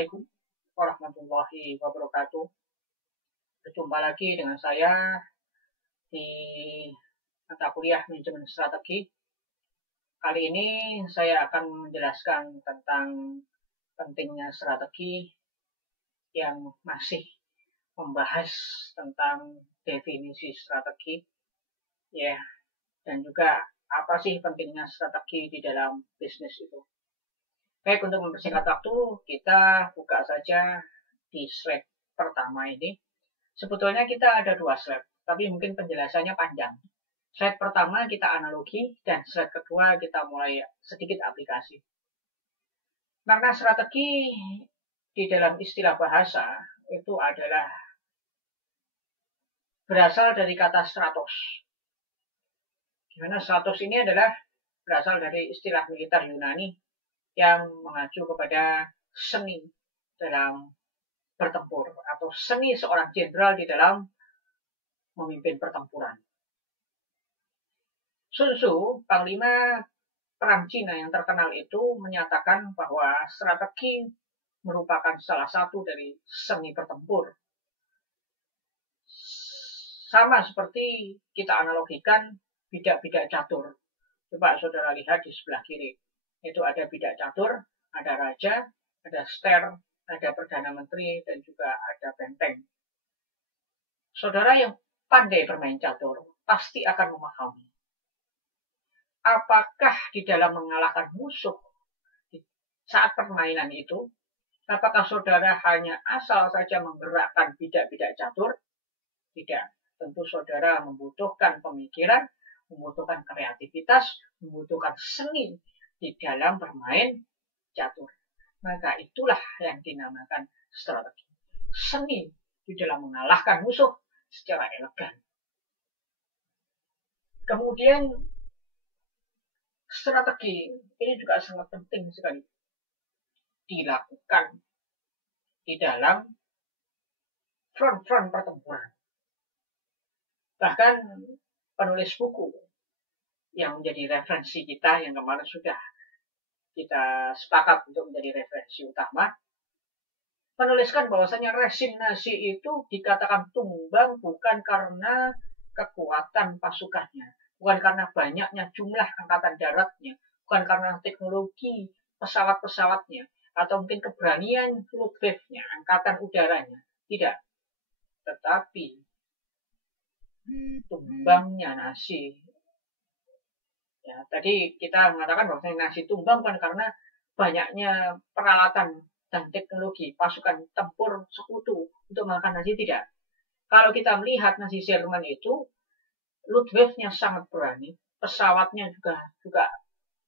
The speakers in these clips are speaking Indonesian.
Assalamualaikum warahmatullahi wabarakatuh. Berjumpa lagi dengan saya di mata kuliah manajemen strategi. Kali ini saya akan menjelaskan tentang pentingnya strategi yang masih membahas tentang definisi strategi, ya, dan juga apa sih pentingnya strategi di dalam bisnis itu. Baik, untuk mempersingkat waktu, kita buka saja di slide pertama ini. Sebetulnya kita ada 2 slide, tapi mungkin penjelasannya panjang. Slide pertama kita analogi, dan slide kedua kita mulai sedikit aplikasi. Makna strategi di dalam istilah bahasa itu adalah berasal dari kata stratos. Dimana stratos ini adalah berasal dari istilah militer Yunani yang mengacu kepada seni dalam bertempur atau seni seorang jenderal di dalam memimpin pertempuran. Sun Tzu, panglima perang Cina yang terkenal itu, menyatakan bahwa strategi merupakan salah satu dari seni bertempur. Sama seperti kita analogikan bidak-bidak catur. Coba saudara lihat di sebelah kiri. Itu ada bidak catur, ada raja, ada ster, ada perdana menteri, dan juga ada benteng. Saudara yang pandai bermain catur pasti akan memahami apakah di dalam mengalahkan musuh saat permainan itu, apakah saudara hanya asal saja menggerakkan bidak-bidak catur? Tidak. Tentu saudara membutuhkan pemikiran, membutuhkan kreativitas, membutuhkan seni di dalam bermain catur. Maka itulah yang dinamakan strategi. Seni di dalam mengalahkan musuh secara elegan. Kemudian strategi ini juga sangat penting sekali dilakukan di dalam front-front pertempuran. Bahkan penulis buku yang menjadi referensi kita yang kemarin sudah kita sepakat untuk menjadi referensi utama, menuliskan bahwasanya resignasi itu dikatakan tumbang bukan karena kekuatan pasukannya, bukan karena banyaknya jumlah angkatan daratnya, bukan karena teknologi pesawat-pesawatnya, atau mungkin keberanian Luftwaffe-nya, angkatan udaranya. Tidak. Tetapi tumbangnya nasi. Ya, tadi kita mengatakan bahwa nasi tumbang bukan karena banyaknya peralatan dan teknologi pasukan tempur sekutu untuk makan nasi, tidak. Kalau kita melihat nasi Jerman itu, Luftwaffe-nya sangat berani, pesawatnya juga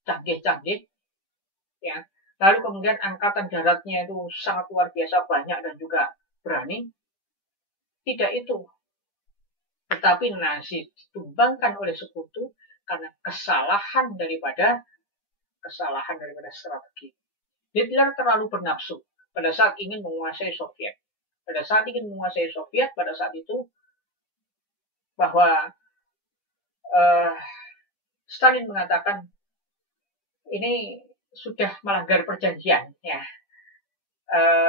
canggih-canggih, ya. Lalu kemudian angkatan daratnya itu sangat luar biasa banyak dan juga berani. Tidak itu. Tetapi nasi ditumbangkan oleh sekutu karena kesalahan daripada strategi. Hitler terlalu bernafsu pada saat ingin menguasai Soviet. Pada saat ingin menguasai Soviet, pada saat itu bahwa Stalin mengatakan ini sudah melanggar perjanjian, ya,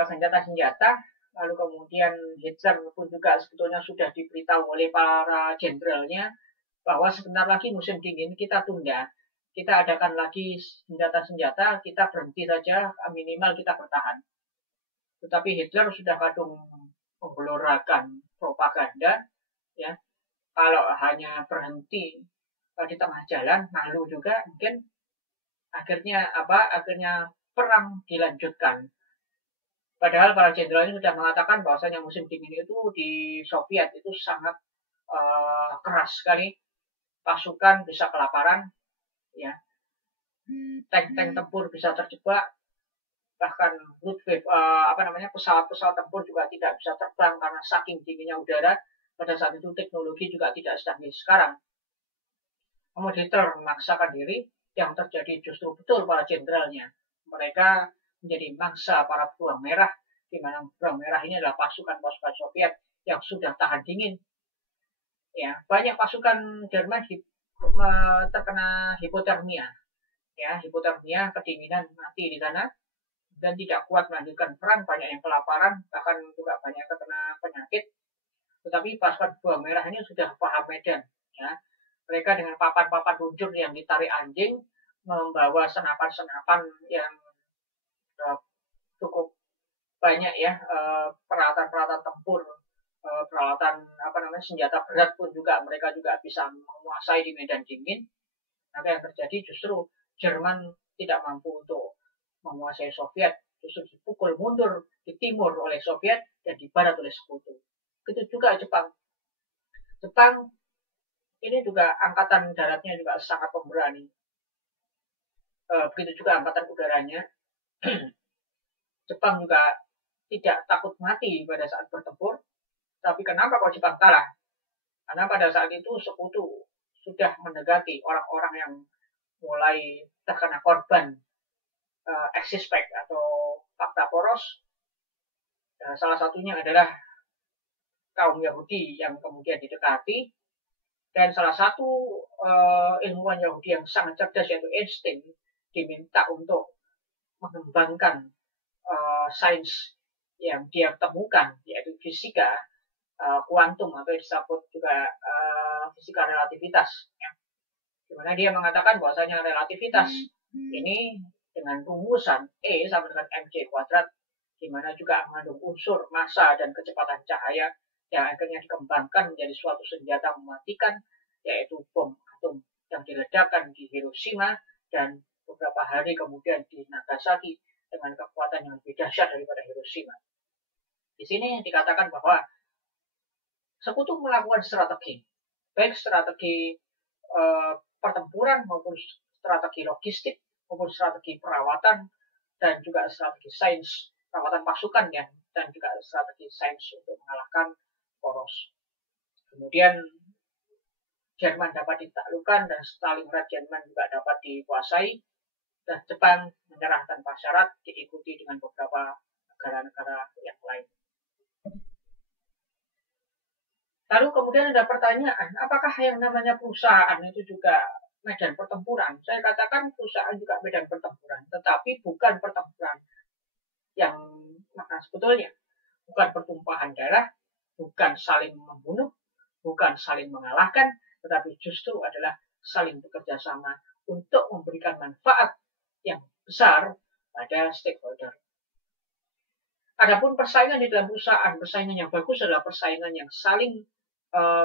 senjata-senjata. Lalu kemudian Hitler pun juga sebetulnya sudah diberitahu oleh para jenderalnya bahwa sebentar lagi musim dingin kita tunda, kita adakan lagi senjata-senjata, kita berhenti saja, minimal kita bertahan. Tetapi Hitler sudah kadung menggelorakan propaganda, ya, kalau hanya berhenti di tengah jalan, malu juga mungkin. Akhirnya perang dilanjutkan. Padahal para jenderal ini sudah mengatakan bahwasanya musim dingin itu di Soviet itu sangat keras sekali, pasukan bisa kelaparan, ya, tank-tank tempur bisa terjebak, bahkan Luftwaffe pesawat-pesawat tempur juga tidak bisa terbang karena saking dinginnya udara. Pada saat itu teknologi juga tidak secanggih sekarang. Kemudian Hitler memaksakan diri, yang terjadi justru betul para jenderalnya. Mereka menjadi mangsa para beruang merah, di mana beruang merah ini adalah pasukan-pasukan Soviet yang sudah tahan dingin. Ya, banyak pasukan Jerman terkena hipotermia. Ya, hipotermia, kedinginan, mati di sana. dan tidak kuat melanjutkan perang, banyak yang kelaparan, bahkan juga banyak terkena penyakit. Tetapi pasukan buah merah ini sudah paham medan, ya. Mereka dengan papan-papan luncur yang ditarik anjing, membawa senapan-senapan yang cukup banyak, ya, peralatan-peralatan tempur, peralatan senjata berat pun juga mereka juga bisa menguasai di medan dingin. Maka yang terjadi justru Jerman tidak mampu untuk menguasai Soviet, justru dipukul mundur di timur oleh Soviet dan di barat oleh Sekutu. Begitu juga Jepang. Jepang ini juga angkatan daratnya juga sangat pemberani. Begitu juga angkatan udaranya. Jepang juga tidak takut mati pada saat bertempur. Tapi kenapa kalau Jepang kalah? Karena pada saat itu Sekutu sudah mendekati orang-orang yang mulai terkena korban Axis Pact atau fakta poros. Salah satunya adalah kaum Yahudi yang kemudian didekati, dan salah satu ilmuwan Yahudi yang sangat cerdas yaitu Einstein diminta untuk mengembangkan sains yang dia temukan, yaitu fisika kuantum atau disebut juga fisika relativitas, ya. Dimana dia mengatakan bahwasanya relativitas ini dengan rumusan E sama dengan mc kuadrat, dimana juga mengandung unsur massa dan kecepatan cahaya yang akhirnya dikembangkan menjadi suatu senjata mematikan, yaitu bom atom yang diledakkan di Hiroshima dan beberapa hari kemudian di Nagasaki dengan kekuatan yang lebih dahsyat daripada Hiroshima. Di sini dikatakan bahwa Sekutu melakukan strategi, baik strategi pertempuran maupun strategi logistik maupun strategi perawatan dan juga strategi sains perawatan pasukan, ya, dan juga strategi sains untuk mengalahkan poros. Kemudian Jerman dapat ditaklukkan dan Stalingrad Jerman juga dapat dikuasai, dan Jepang menyerah tanpa syarat diikuti dengan beberapa negara-negara yang lain. Lalu kemudian ada pertanyaan, apakah yang namanya perusahaan itu juga medan pertempuran? Saya katakan perusahaan juga medan pertempuran, tetapi bukan pertempuran yang makna sebetulnya. Bukan pertumpahan darah, bukan saling membunuh, bukan saling mengalahkan, tetapi justru adalah saling bekerja sama untuk memberikan manfaat yang besar pada stakeholder. Adapun persaingan di dalam perusahaan, persaingan yang bagus adalah persaingan yang saling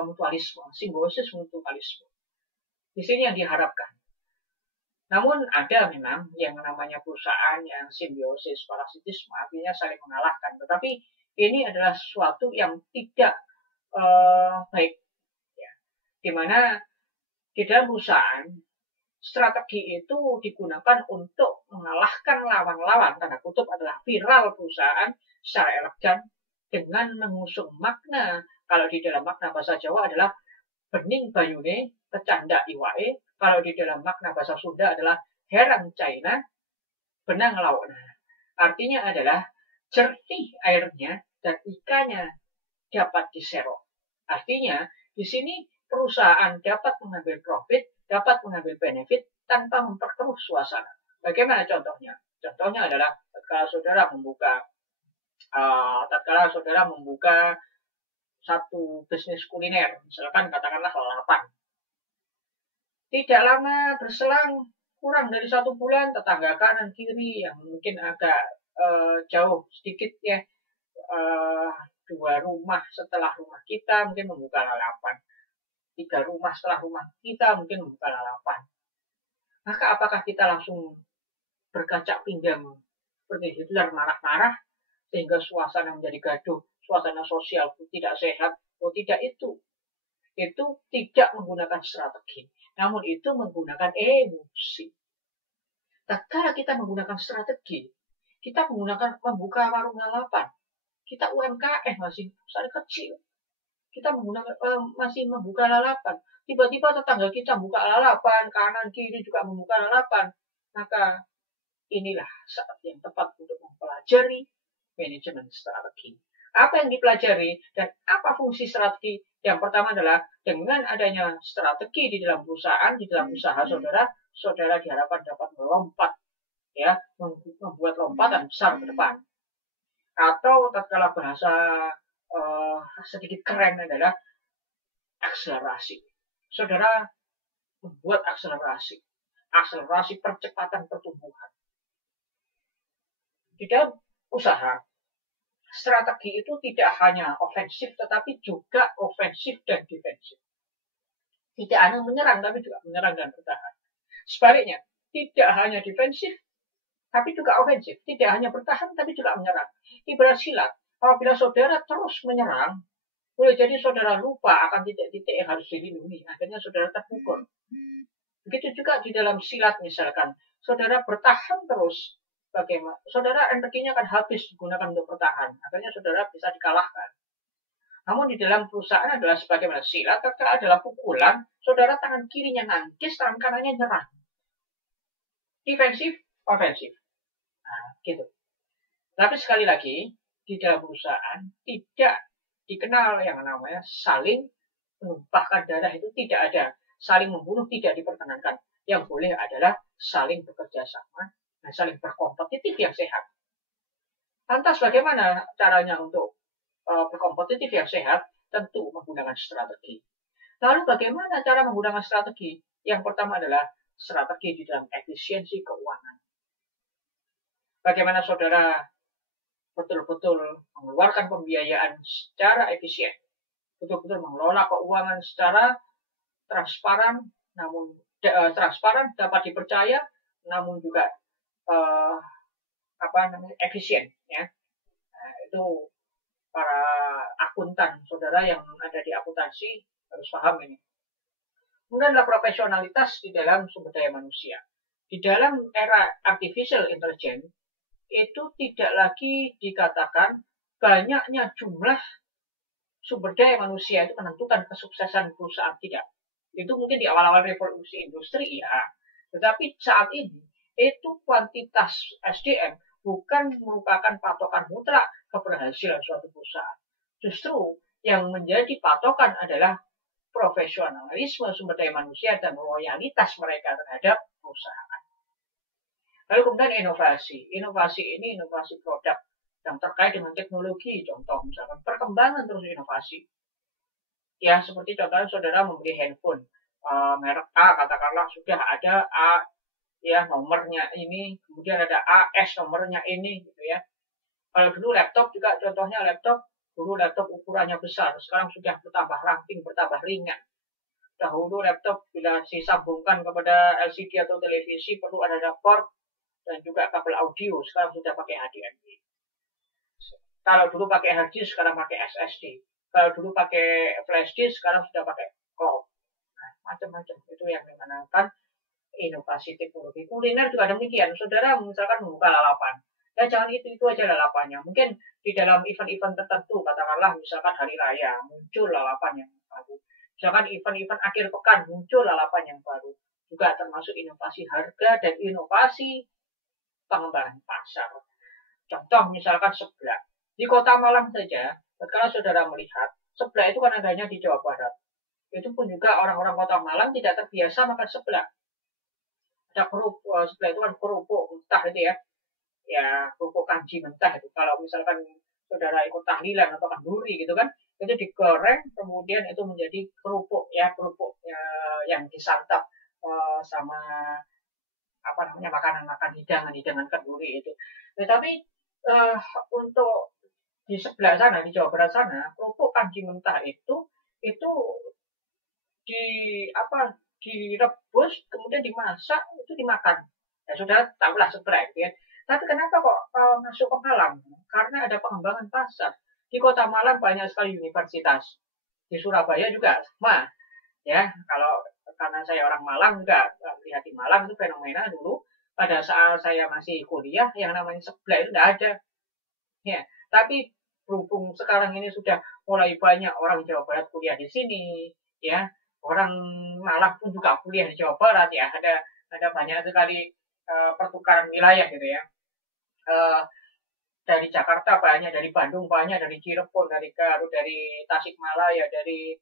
mutualisme, simbiosis mutualisme. Di sini yang diharapkan. Namun ada memang yang namanya perusahaan yang simbiosis parasitisme, artinya saling mengalahkan. Tetapi ini adalah sesuatu yang tidak baik, ya. Dimana di dalam perusahaan strategi itu digunakan untuk mengalahkan lawan-lawan, tanda kutip adalah viral perusahaan secara elegan dengan mengusung makna. Kalau di dalam makna bahasa Jawa adalah bening bayune, kecanda iwae. Kalau di dalam makna bahasa Sunda adalah herang China, benang laukna. Artinya adalah jernih airnya dan ikannya dapat diserok. Artinya di sini perusahaan dapat mengambil profit, dapat mengambil benefit tanpa memperkeruh suasana. Bagaimana contohnya? Contohnya adalah tatkala saudara membuka satu bisnis kuliner, misalkan katakanlah lalapan. Tidak lama berselang, kurang dari 1 bulan, tetangga kanan kiri yang mungkin agak jauh sedikit, ya, 2 rumah setelah rumah kita mungkin membuka lalapan, 3 rumah setelah rumah kita mungkin membuka lalapan. Maka apakah kita langsung berkacak pinggang seperti Hitler marah-marah sehingga suasana menjadi gaduh, suasana sosial tidak sehat? Oh tidak, itu tidak menggunakan strategi, namun itu menggunakan emosi. Tatkala kita menggunakan strategi, kita membuka warung lalapan, kita UMKM masih perusahaan kecil, kita masih membuka lalapan, tiba-tiba tetangga kita buka lalapan, kanan kiri juga membuka lalapan, maka inilah saat yang tepat untuk mempelajari manajemen strategi. Apa yang dipelajari dan apa fungsi strategi? Yang pertama adalah dengan adanya strategi di dalam perusahaan, di dalam usaha saudara diharapkan dapat melompat, ya, membuat lompatan besar ke depan. Atau tatkala bahasa sedikit keren adalah akselerasi. Saudara membuat akselerasi percepatan pertumbuhan. Di dalam usaha, strategi itu tidak hanya ofensif, tetapi juga ofensif dan defensif. Tidak hanya menyerang, tapi juga menyerang dan bertahan. Sebaliknya, tidak hanya defensif, tapi juga ofensif. Tidak hanya bertahan, tapi juga menyerang. Ibarat silat, apabila saudara terus menyerang, boleh jadi saudara lupa akan titik-titik yang harus dilindungi. Akhirnya saudara terpukul. Begitu juga di dalam silat misalkan. Saudara bertahan terus, bagaimana? Saudara energinya akan habis digunakan untuk bertahan. Akhirnya saudara bisa dikalahkan. Namun di dalam perusahaan adalah sebagaimana silat, ketika adalah pukulan, saudara tangan kirinya nangkis, tangan kanannya nyerang. Defensif, ofensif. Nah, gitu. Tapi sekali lagi, di dalam perusahaan tidak dikenal yang namanya saling menumpahkan darah, itu tidak ada. Saling membunuh tidak diperkenankan. Yang boleh adalah saling bekerja sama dan saling berkompetitif yang sehat. Lantas bagaimana caranya untuk berkompetitif yang sehat? Tentu menggunakan strategi. Lalu bagaimana cara menggunakan strategi? Yang pertama adalah strategi di dalam efisiensi keuangan. Bagaimana saudara betul-betul mengeluarkan pembiayaan secara efisien, betul-betul mengelola keuangan secara transparan, namun transparan, dapat dipercaya, namun juga efisien, ya. Nah, itu para akuntan saudara yang ada di akuntansi harus paham ini. Kemudian adalah profesionalitas di dalam sumber daya manusia. Di dalam era artificial intelligence itu tidak lagi dikatakan banyaknya jumlah sumber daya manusia itu menentukan kesuksesan perusahaan, tidak. Itu mungkin di awal-awal revolusi industri, ya. Tetapi saat ini itu kuantitas SDM bukan merupakan patokan mutlak keberhasilan suatu perusahaan. Justru yang menjadi patokan adalah profesionalisme sumber daya manusia dan loyalitas mereka terhadap perusahaan. Lalu kemudian inovasi. Inovasi ini inovasi produk yang terkait dengan teknologi. Contoh misalkan perkembangan terus inovasi. Ya, seperti contohnya saudara membeli handphone merek A, katakanlah sudah ada A, ya, nomornya ini, kemudian ada AS nomornya ini, gitu ya. Kalau dulu laptop juga contohnya laptop, dulu laptop ukurannya besar, sekarang sudah bertambah ramping, bertambah ringan. Dahulu laptop bila disambungkan kepada LCD atau televisi perlu ada port dan juga kabel audio, sekarang sudah pakai HDMI. Kalau dulu pakai hard disk, sekarang pakai SSD. Kalau dulu pakai flash disk, sekarang sudah pakai cloud. Nah, macam-macam itu yang dinamakan inovasi teknologi. Kuliner juga demikian. Saudara misalkan membuka lalapan, ya jangan itu aja lalapannya. Mungkin di dalam event-event tertentu, katakanlah misalkan hari raya, muncul lalapan yang baru. Misalkan event-event akhir pekan, muncul lalapan yang baru. Juga termasuk inovasi harga dan inovasi pengembangan pasar. Contoh misalkan seblak. Di Kota Malang saja, ketika saudara melihat, seblak itu kan adanya di Jawa Barat. Itu pun juga orang-orang Kota Malang tidak terbiasa makan seblak. Ada kerupuk, seblak itu kan kerupuk mentah itu ya. Ya, kerupuk kanji mentah itu. Kalau misalkan saudara ikut tahlilan atau kenduri gitu kan, itu digoreng, kemudian itu menjadi kerupuk ya, kerupuk yang disantap sama makanan-makanan hidangan kenduri itu. Tetapi untuk di sebelah sana, di Jawa Barat sana, kerupuk kanji mentah itu direbus, kemudian dimasak, itu dimakan. Ya sudah tahulah seblak ya. Tapi kenapa kok masuk ke Malang? Karena ada pengembangan pasar. Di Kota Malang banyak sekali universitas. Di Surabaya juga sama. Ya, karena saya orang Malang juga lihat di Malang itu fenomena dulu pada saat saya masih kuliah yang namanya seblak itu tidak ada. Ya, tapi berhubung sekarang ini sudah mulai banyak orang Jawa Barat kuliah di sini, ya, orang Malang pun juga kuliah di Jawa Barat, ya, ada banyak sekali pertukaran wilayah gitu ya. Dari Jakarta banyak, dari Bandung banyak, dari Cirebon, dari Garut, dari Tasikmalaya, dari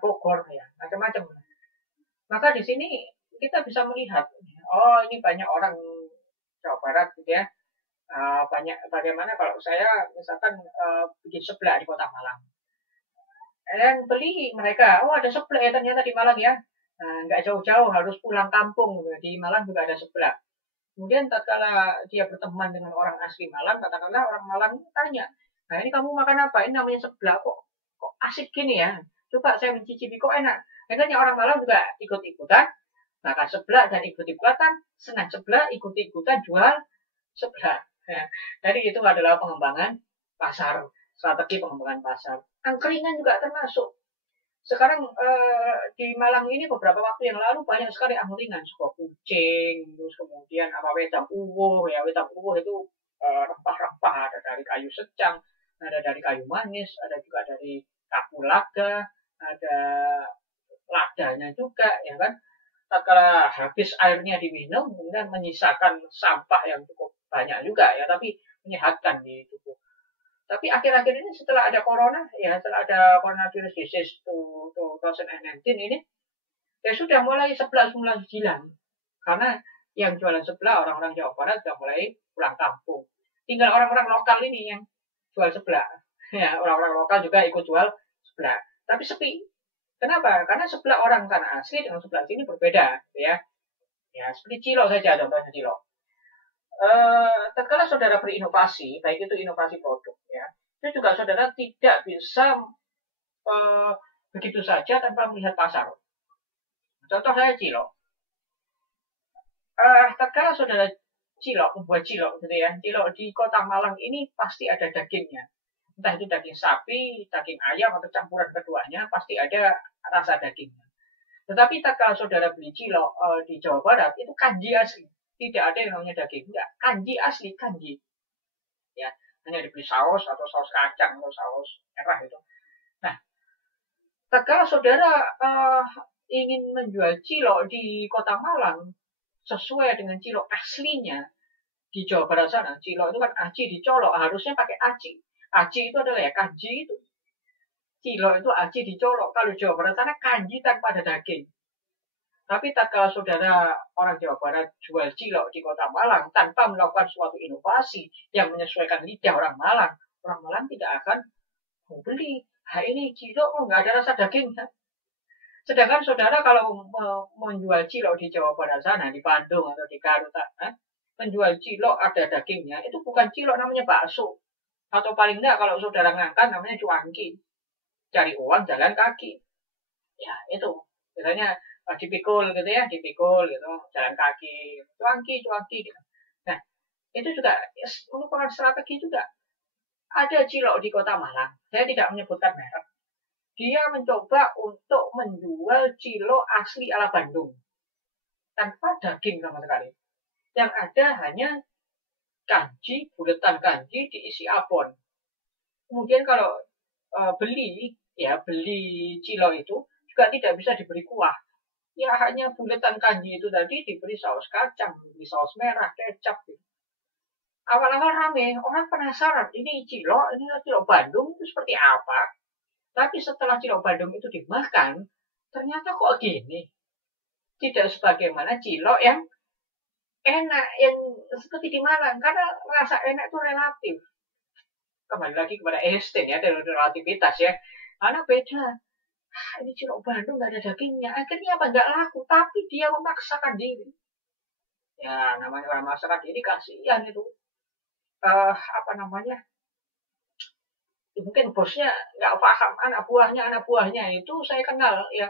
Bogor, ya, macam-macam. Maka di sini kita bisa melihat, oh ini banyak orang Jawa Barat gitu ya. Banyak bagaimana kalau saya misalkan bikin seblak di Kota Malang. Dan beli mereka, oh ada seblak ya ternyata di Malang ya. Nah, nggak jauh-jauh harus pulang kampung, di Malang juga ada seblak. Kemudian tatkala dia berteman dengan orang asli Malang, katakanlah orang Malang tanya, nah ini kamu makan apa? Ini namanya seblak, kok asik gini ya? Coba saya mencicipi, kok enak. Akhirnya orang Malang juga ikut-ikutan, makan seblak dan ikut-ikutan, senang seblak, ikut-ikutan jual seblak. Ya. Jadi itu adalah pengembangan pasar, strategi pengembangan pasar. Angkringan juga termasuk. Sekarang di Malang ini beberapa waktu yang lalu banyak sekali angkringan, suka kucing, terus kemudian apa wedang uwuh ya, wedang uwuh itu rempah-rempah, ada dari kayu secang, ada dari kayu manis, ada juga dari kapulaga, ada ladanya juga ya kan. Tatkala habis airnya diminum, kemudian menyisakan sampah yang cukup banyak juga ya, tapi menyehatkan di tubuh. Tapi akhir-akhir ini setelah ada corona, ya setelah ada coronavirus disease 2019 ini, ya sudah mulai sebelah mulai hilang. Karena yang jualan sebelah orang-orang Jawa Barat sudah mulai pulang kampung. Tinggal orang-orang lokal ini yang jual sebelah. Ya, orang-orang lokal juga ikut jual sebelah. Tapi sepi. Kenapa? Karena sebelah orang sana asli dengan sebelah sini berbeda, ya. Ya, seperti cilok saja contohnya cilok. Tatkala saudara berinovasi, baik itu inovasi produk, ya, itu juga saudara tidak bisa begitu saja tanpa melihat pasar. Contoh saya cilok. Tatkala saudara membuat cilok, gitu ya, cilok di Kota Malang ini pasti ada dagingnya. Entah itu daging sapi, daging ayam, atau campuran keduanya, pasti ada rasa dagingnya. Tetapi tatkala saudara beli cilok di Jawa Barat, itu kanji asli. Tidak ada yang namanya daging, enggak. Kanji asli, kanji. Ya, hanya dibeli saus atau saus kacang atau saus merah itu. Nah, tatkala saudara ingin menjual cilok di Kota Malang sesuai dengan cilok aslinya di Jawa Barat sana, cilok itu kan aci dicolok, harusnya pakai aci. Aci itu adalah ya kanji itu. Cilok itu aci dicolok. Kalau Jawa Barat sana kanji tanpa ada daging. Tapi tatkala saudara orang Jawa Barat jual cilok di Kota Malang tanpa melakukan suatu inovasi yang menyesuaikan lidah orang Malang tidak akan mau beli. Ini cilok nggak ada rasa dagingnya. Sedangkan saudara kalau menjual cilok di Jawa Barat sana, di Bandung atau di Garut, menjual cilok ada dagingnya, itu bukan cilok, namanya bakso. Atau paling enggak kalau saudara ngangkat namanya cuanki. Cari uang jalan kaki. Ya itu. Biasanya dipikul gitu ya, dipikul gitu, jalan kaki, cuanki gitu. Nah, itu juga merupakan strategi juga. Ada cilok di Kota Malang, saya tidak menyebutkan merek. Dia mencoba untuk menjual cilok asli ala Bandung. Tanpa daging sama sekali. Yang ada hanya kanji, buletan kanji diisi abon. Kemudian kalau beli cilok itu juga tidak bisa diberi kuah. Ya hanya buletan kanji itu tadi diberi saus kacang, diberi saus merah, kecap. Gitu. Awal-awal rame, orang penasaran, ini cilok Bandung itu seperti apa? Tapi setelah cilok Bandung itu dimakan, ternyata kok gini. Tidak sebagaimana cilok yang enak, yang seperti di Malang. Karena rasa enak itu relatif. Kembali lagi kepada Einstein ya, dari relativitas ya. Karena beda. Ini cilok Bandung gak ada dagingnya. Akhirnya apa? Gak laku. Tapi dia memaksakan diri. Ya, namanya orang memaksakan diri, kasihan itu. Mungkin bosnya gak paham. Anak buahnya itu saya kenal. Ya,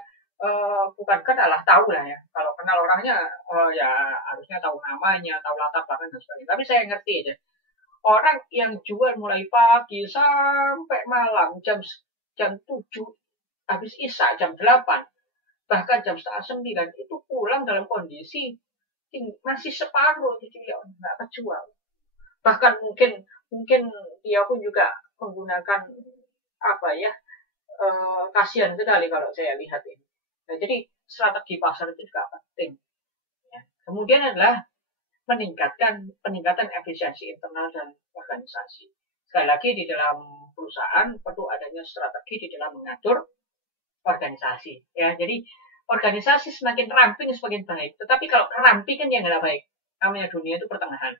bukan kenal lah, tahu lah ya. Kalau kenal orangnya, ya harusnya tahu namanya, tahu latar belakang dan sebagainya. Tapi saya ngerti aja. Orang yang jual mulai pagi sampai malam jam 7, habis isya jam 8, bahkan jam setengah 9 itu pulang dalam kondisi masih separuh, jadi nggak kejual. Bahkan mungkin dia pun juga menggunakan kasihan sekali kalau saya lihat ini. Nah, jadi strategi pasar itu juga penting. Ya. Kemudian adalah peningkatan efisiensi internal dan organisasi. Sekali lagi di dalam perusahaan perlu adanya strategi di dalam mengatur organisasi. Ya, jadi organisasi semakin ramping semakin baik. Tetapi kalau ramping kan yang nggak baik. Namanya dunia itu pertengahan.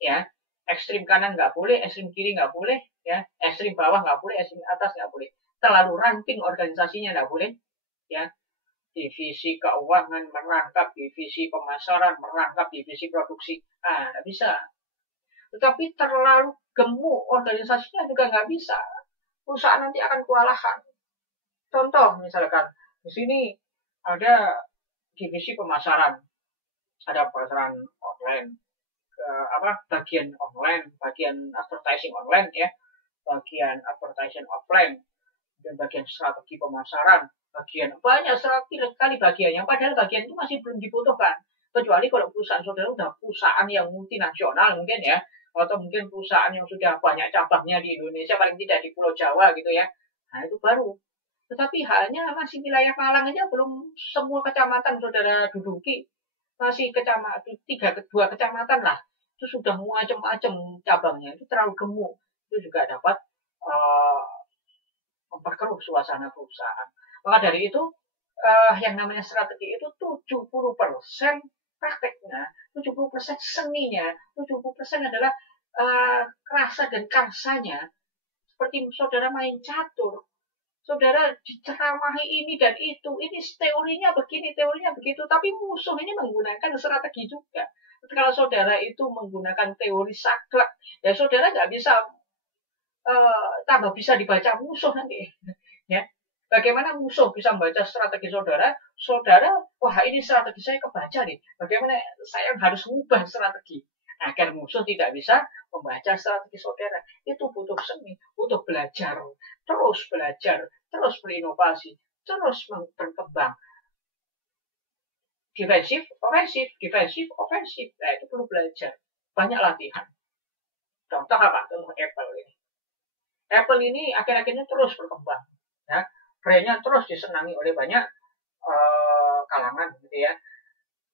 ya. Ekstrim kanan nggak boleh, ekstrim kiri nggak boleh, ya. Ekstrim bawah nggak boleh, ekstrim atas nggak boleh. Terlalu ranting organisasinya nggak boleh, ya. Divisi keuangan merangkap divisi pemasaran, merangkap divisi produksi. Ah, nggak bisa. Tetapi terlalu gemuk organisasinya juga nggak bisa. Perusahaan nanti akan kewalahan. Contoh misalkan di sini ada divisi pemasaran, ada pemasaran online, bagian online, bagian advertising online ya, bagian advertising offline, dan bagian strategi pemasaran, bagian banyak sekali bagiannya. Padahal bagian itu masih belum dibutuhkan. Kecuali kalau perusahaan saudara sudah perusahaan yang multinasional mungkin ya, atau mungkin perusahaan yang sudah banyak cabangnya di Indonesia, paling tidak di Pulau Jawa gitu ya. Nah itu baru. Tetapi halnya masih wilayah Malang aja belum semua kecamatan saudara duduki. Masih dua kecamatan lah. Itu sudah macam-macam cabangnya. Itu terlalu gemuk. Itu juga dapat uh, memperkeruh suasana perusahaan. Maka dari itu yang namanya strategi itu 70% prakteknya, 70% seninya, 70% adalah rasa dan karsanya. Seperti saudara main catur, saudara diceramahi ini dan itu, ini teorinya begini, teorinya begitu, tapi musuh ini menggunakan strategi juga. Kalau saudara itu menggunakan teori saklek, ya saudara nggak bisa tambah bisa dibaca musuh nanti. Ya, bagaimana musuh bisa membaca strategi saudara? Saudara, wah ini strategi saya kebaca nih. Bagaimana saya harus mengubah strategi agar musuh tidak bisa membaca strategi saudara. Itu butuh seni, butuh belajar, terus berinovasi, terus berkembang. Defensif, ofensif, defensif, ofensif. Nah itu perlu belajar. Banyak latihan. Contoh apa? Contoh Apple ini. Apple ini akhir-akhir ini terus berkembang. Ya, brandnya terus disenangi oleh banyak kalangan gitu ya.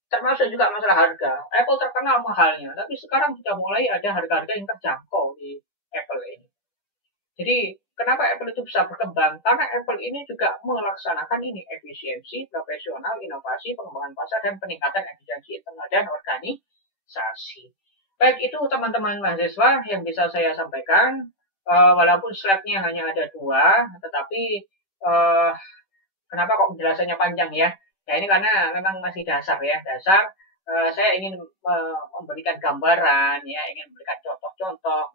Termasuk juga masalah harga. Apple terkenal mahalnya, tapi sekarang sudah mulai ada harga-harga yang terjangkau di Apple ini. Jadi kenapa Apple itu bisa berkembang? Karena Apple ini juga melaksanakan ini efisiensi, profesional, inovasi, pengembangan pasar, dan peningkatan efisiensi internal dan organisasi. Baik itu teman-teman mahasiswa yang bisa saya sampaikan. Walaupun slide-nya hanya ada 2, tetapi kenapa kok penjelasannya panjang ya? Ya ini karena memang masih dasar ya, dasar. Saya ingin memberikan gambaran ya, ingin memberikan contoh-contoh